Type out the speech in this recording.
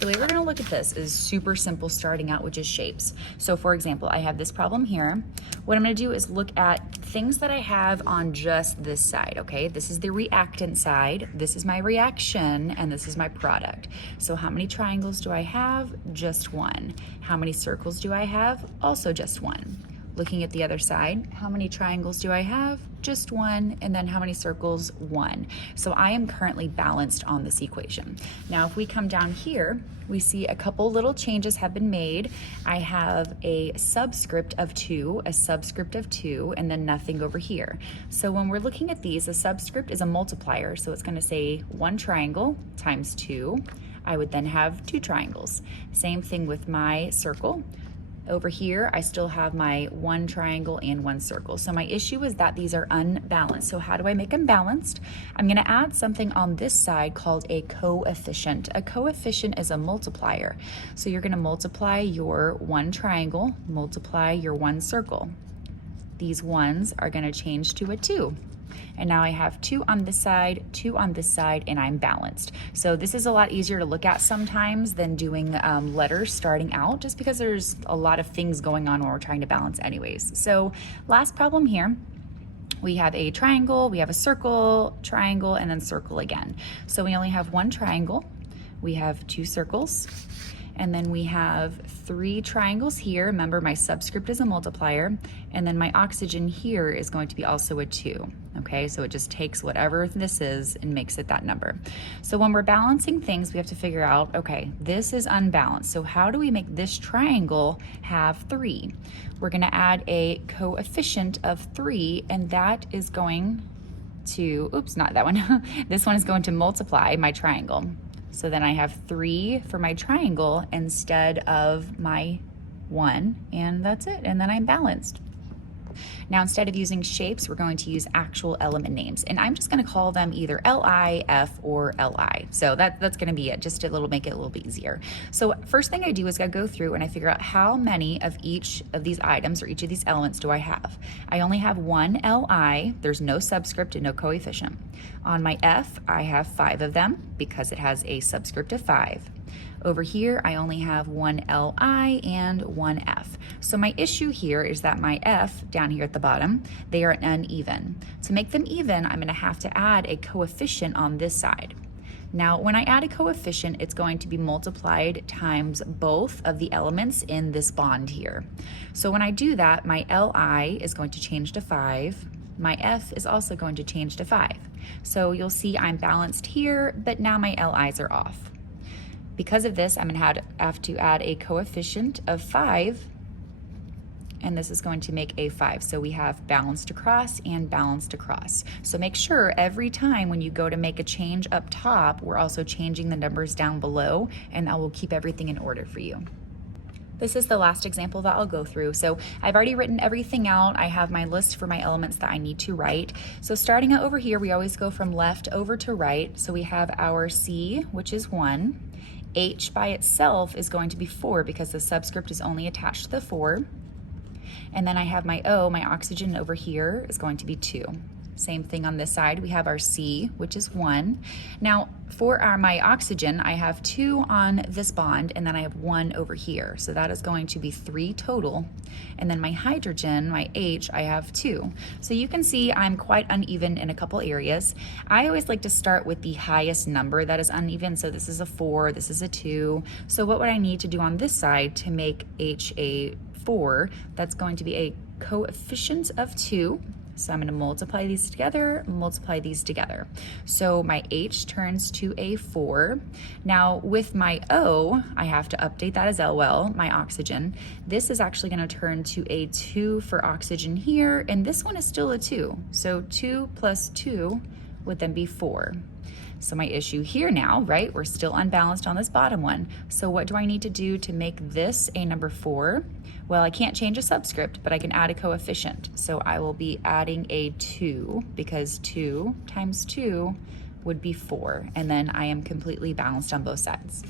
The way we're gonna look at this is super simple, starting out with just shapes. So for example, I have this problem here. What I'm gonna do is look at things that I have on just this side, okay? This is the reactant side, this is my reaction, and this is my product. So how many triangles do I have? Just one. How many circles do I have? Also just one. Looking at the other side, how many triangles do I have? Just one. And then how many circles? One. So I am currently balanced on this equation. Now, if we come down here, we see a couple little changes have been made. I have a subscript of 2, a subscript of 2, and then nothing over here. So when we're looking at these, a subscript is a multiplier. So it's going to say 1 triangle times 2. I would then have 2 triangles. Same thing with my circle. Over here, I still have my 1 triangle and 1 circle. So my issue is that these are unbalanced. So how do I make them balanced? I'm gonna add something on this side called a coefficient. A coefficient is a multiplier. So you're gonna multiply your 1 triangle, multiply your 1 circle. These ones are gonna change to a 2. And now I have 2 on this side, 2 on this side, and I'm balanced. So this is a lot easier to look at sometimes than doing letters starting out, just because there's a lot of things going on when we're trying to balance anyways. So last problem here. We have a triangle, we have a circle, triangle, and then circle again. So we only have 1 triangle, we have 2 circles, and then we have 3 triangles here. Remember, my subscript is a multiplier, and then my oxygen here is going to be also a 2. Okay, so it just takes whatever this is and makes it that number. So when we're balancing things, we have to figure out, okay, this is unbalanced. So how do we make this triangle have 3? We're gonna add a coefficient of 3, and that is going to, oops, not that one. This one is going to multiply my triangle. So then I have 3 for my triangle instead of my 1, and that's it, and then I'm balanced. Now, instead of using shapes, we're going to use actual element names, and I'm just going to call them either Li, F, or Li. So that's going to be it, just to make it a little bit easier. So first thing I do is I go through and I figure out how many of each of these items or each of these elements do I have. I only have 1 Li. There's no subscript and no coefficient. On my F, I have 5 of them because it has a subscript of 5. Over here, I only have 1 Li and 1 F. So my issue here is that my F down here at the bottom, they are uneven. To make them even, I'm gonna have to add a coefficient on this side. Now, when I add a coefficient, it's going to be multiplied times both of the elements in this bond here. So when I do that, my Li is going to change to 5. My F is also going to change to 5. So you'll see I'm balanced here, but now my Li's are off. Because of this, I'm gonna have to add a coefficient of 5, and this is going to make a 5. So we have balanced across and balanced across. So make sure every time when you go to make a change up top, we're also changing the numbers down below, and that will keep everything in order for you. This is the last example that I'll go through. So I've already written everything out. I have my list for my elements that I need to write. So starting out over here, we always go from left over to right. So we have our C, which is 1. H by itself is going to be 4 because the subscript is only attached to the 4. And then I have my O, my oxygen over here is going to be 2. Same thing on this side, we have our C, which is 1. Now for my oxygen, I have 2 on this bond, and then I have 1 over here. So that is going to be 3 total. And then my hydrogen, my H, I have 2. So you can see I'm quite uneven in a couple areas. I always like to start with the highest number that is uneven. So this is a 4, this is a 2. So what would I need to do on this side to make H a 4? That's going to be a coefficient of 2. So I'm going to multiply these together, multiply these together. So my H turns to a 4. Now with my O, I have to update that as LL, my oxygen. This is actually going to turn to a 2 for oxygen here, and this one is still a 2. So 2 plus 2 would then be 4. So my issue here now, right, we're still unbalanced on this bottom one. So what do I need to do to make this a number 4? Well, I can't change a subscript, but I can add a coefficient. So I will be adding a 2 because 2 times 2 would be 4. And then I am completely balanced on both sides.